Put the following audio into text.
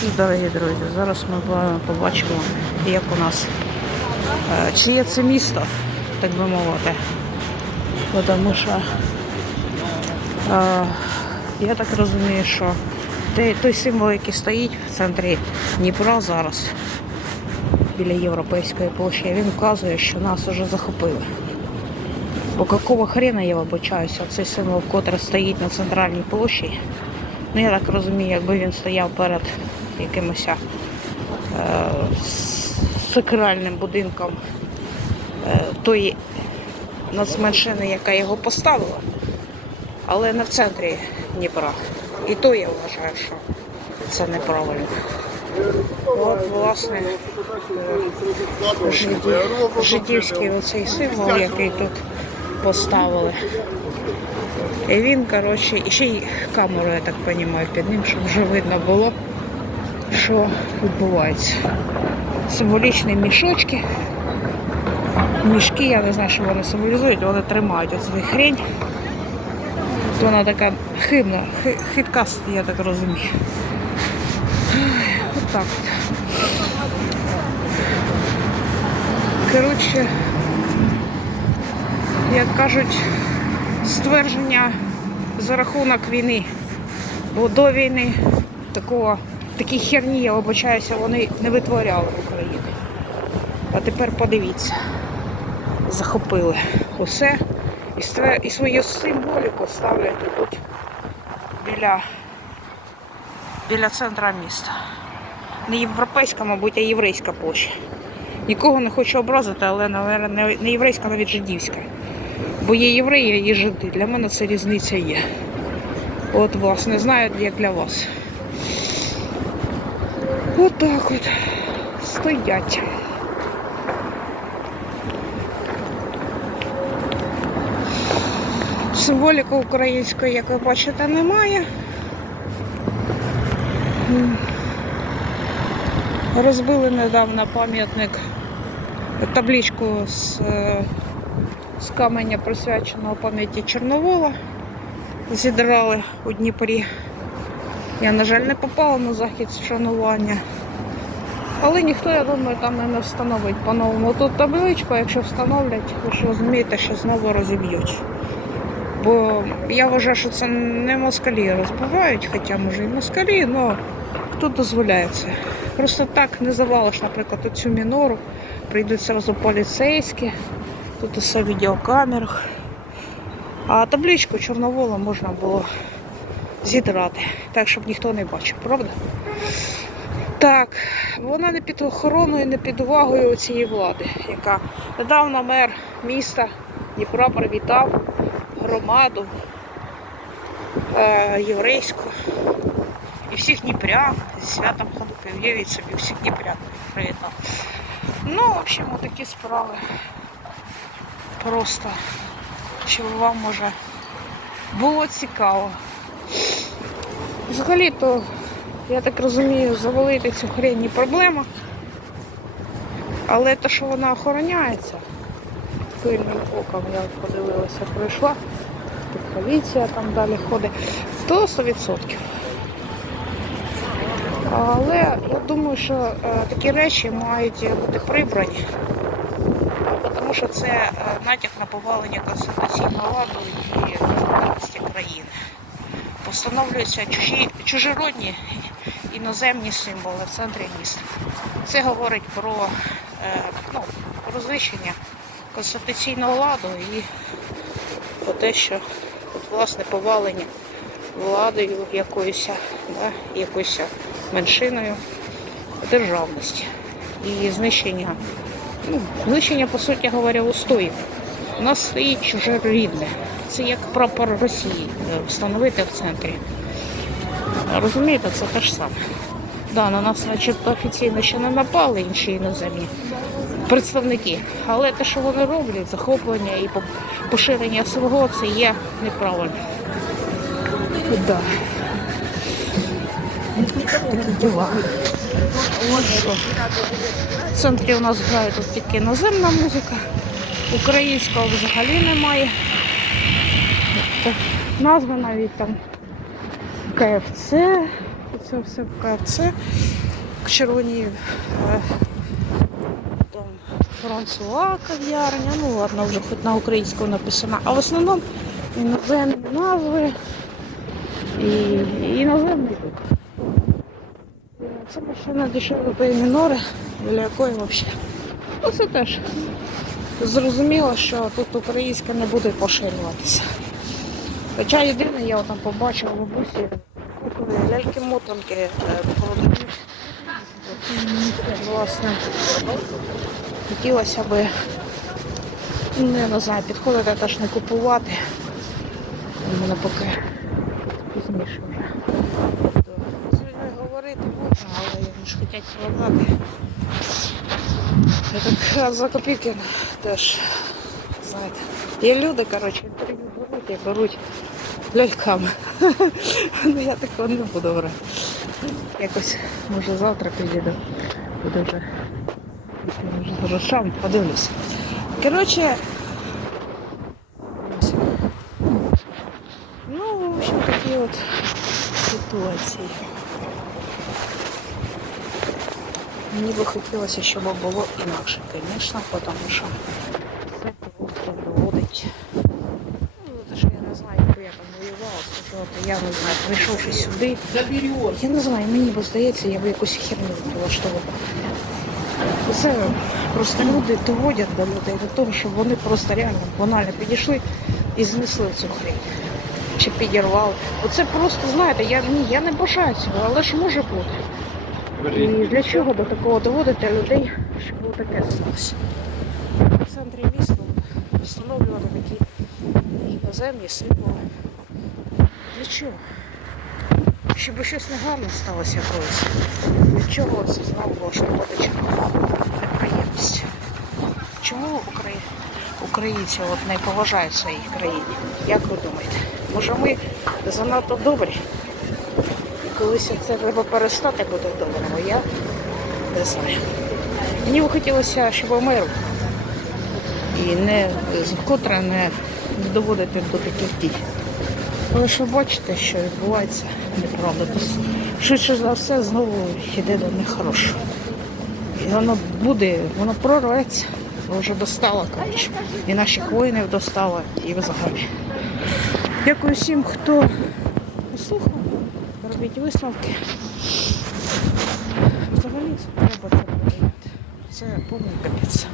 що дорогі друзі, зараз ми побачимо, як у нас, е, чиє це місто, так би мовити. Тому що е, я так розумію, що той, символ, який стоїть в центрі Дніпра зараз, біля Європейської площі, він вказує, що нас вже захопили. Бо какого хрена я вибачаюся, цей символ, котрий стоїть на центральній площі. Ну, я так розумію, якби він стояв перед якимось е, сакральним будинком е, тої нацменшини, яка його поставила, але не в центрі Дніпра. І то я вважаю, що це неправильно. От, власне, е, жидівський оцей символ, який тут поставили. І він, коротше, і ще й камеру, я так розумію, під ним, щоб вже видно було, що відбувається. Символічні мішочки. Мішки, я не знаю, що вони символізують, вони тримають оцю хрень. Вона така хибна, хитка, я так розумію. От так от. Коротше, як кажуть, ствердження за рахунок війни. Бо до війни такого, такі херні, я вибачаюся, вони не витворяли в Україні. А тепер подивіться, захопили усе і, свою символіку ставлять тут біля, біля центра міста. Не європейська, мабуть, а єврейська площа. Нікого не хочу образити, але, мабуть, не єврейська, навіть жидівська. Бо є євреї, є жиди. Для мене це різниця є. От, власне, знаю, як для вас. От так от. Стоять. Символіки української, як ви бачите, немає. Розбили недавно пам'ятник, табличку з, е, з каменя, присвяченого пам'яті Чорновола. Зідрали у Дніпрі. Я, на жаль, не попала на захід вшанування. Але ніхто, я думаю, там не встановить по-новому. Тут табличку, якщо встановлять, ви ж розумієте, що знову розіб'ють. Бо я вважаю, що це не москалі розбивають, хоча може і москалі, але хто дозволяє це. Просто так не завалиш, наприклад, оцю мінору, прийдуть зразу поліцейські, тут усе в відеокамерах. А табличку Чорновола можна було зідрати, так, щоб ніхто не бачив, правда? Так, вона не під охороною, не під увагою цієї влади, яка недавно мер міста Дніпра привітав громаду е, єврейську і всіх дніпрян зі святом ходити. Уявіть собі, всіх дніпрян привітав. Ну, в общем, такі справи. Просто, щоб вам може було цікаво. Взагалі-то, я так розумію, завалити цю хрень не проблема. Але те, що вона охороняється, пильним оком я подивилася, пройшла, тут поліція там далі ходить, то 100%. Але я думаю, що е, такі речі мають бути прибрані, що це е, натяк на повалення конституційного ладу і державності країни. Постановлюються чужі, чужеродні іноземні символи в центрі міста. Це говорить про, е, ну, про знищення конституційного ладу і про те, що от, власне повалення владою якоюсь, да, якоюсь меншиною державності і знищення, ну, знищення, по суті говоря, устоїв. У нас стоїть чужорідне. Це як прапор Росії е, встановити в центрі. Розумієте, це те ж саме. Да, на нас, начебто, офіційно ще не напали інші іноземні представники. Але те, що вони роблять, захоплення і поширення свого, це є неправильно. Да. Такі. От що. В центрі у нас грає тут тільки іноземна музика. Українського взагалі немає. Назви навіть там КФЦ, Це все в КФЦ. Червоні е, там Франсуа кав'ярня. Ну ладно, вже хоч на українському написано. А в основному іноземні назви і, іноземний дух. Це машина дешевої мінори, для якої взагалі. Ну це теж зрозуміло, що тут українська не буде поширюватися. Хоча єдине, я там побачила в купили ляльки-мотанки е, продають. Власне, хотілося би, я не знаю, підходити теж не купувати. У мене поки пізніше вже. 5 собак. Я так е, за копійки теж знаєте. Є люди, коротше, беруть і беруть ляльками. ну Я так не буду брати. Якось, може, завтра приїду. Буде вже грошам, подивлюся. Коротше, ну, в общем, такі от ситуації. Мені би хотілося, щоб було інакше, звісно, тому що це просто доводить. Ну, те, що я не знаю, як я там воювала, служила, то я не знаю, прийшовши сюди. Я не знаю, мені бо здається, я б якусь херню влаштовувала. Це просто люди доводять до людей до того, щоб вони просто реально банально підійшли і знесли цю хрень. Чи підірвали. Оце просто, знаєте, я, ні, я не бажаю цього, але ж може бути. І для чого до такого доводити людей, щоб таке сталося? В центрі міста встановлювали такі іноземні символи. Для чого? Щоб щось негарне сталося колись. Для чого це знову влаштовувати чергову неприємність? Чому Украї... українці от не поважають своїй країні? Як ви думаєте? Може ми занадто добрі? Колись це треба перестати бути добрим, а я не знаю. Мені б хотілося, щоб миру. І не вкотре не доводити до таких дій. Але ви бачите, що відбувається неправда. То швидше за все знову йде до нехорошого. І воно буде, воно прорветься, бо вже достало, коротше. І наших воїнів достало, і взагалі. Дякую всім, хто послухав. Робіть висновки. Взагалі це треба це. Це повний капець.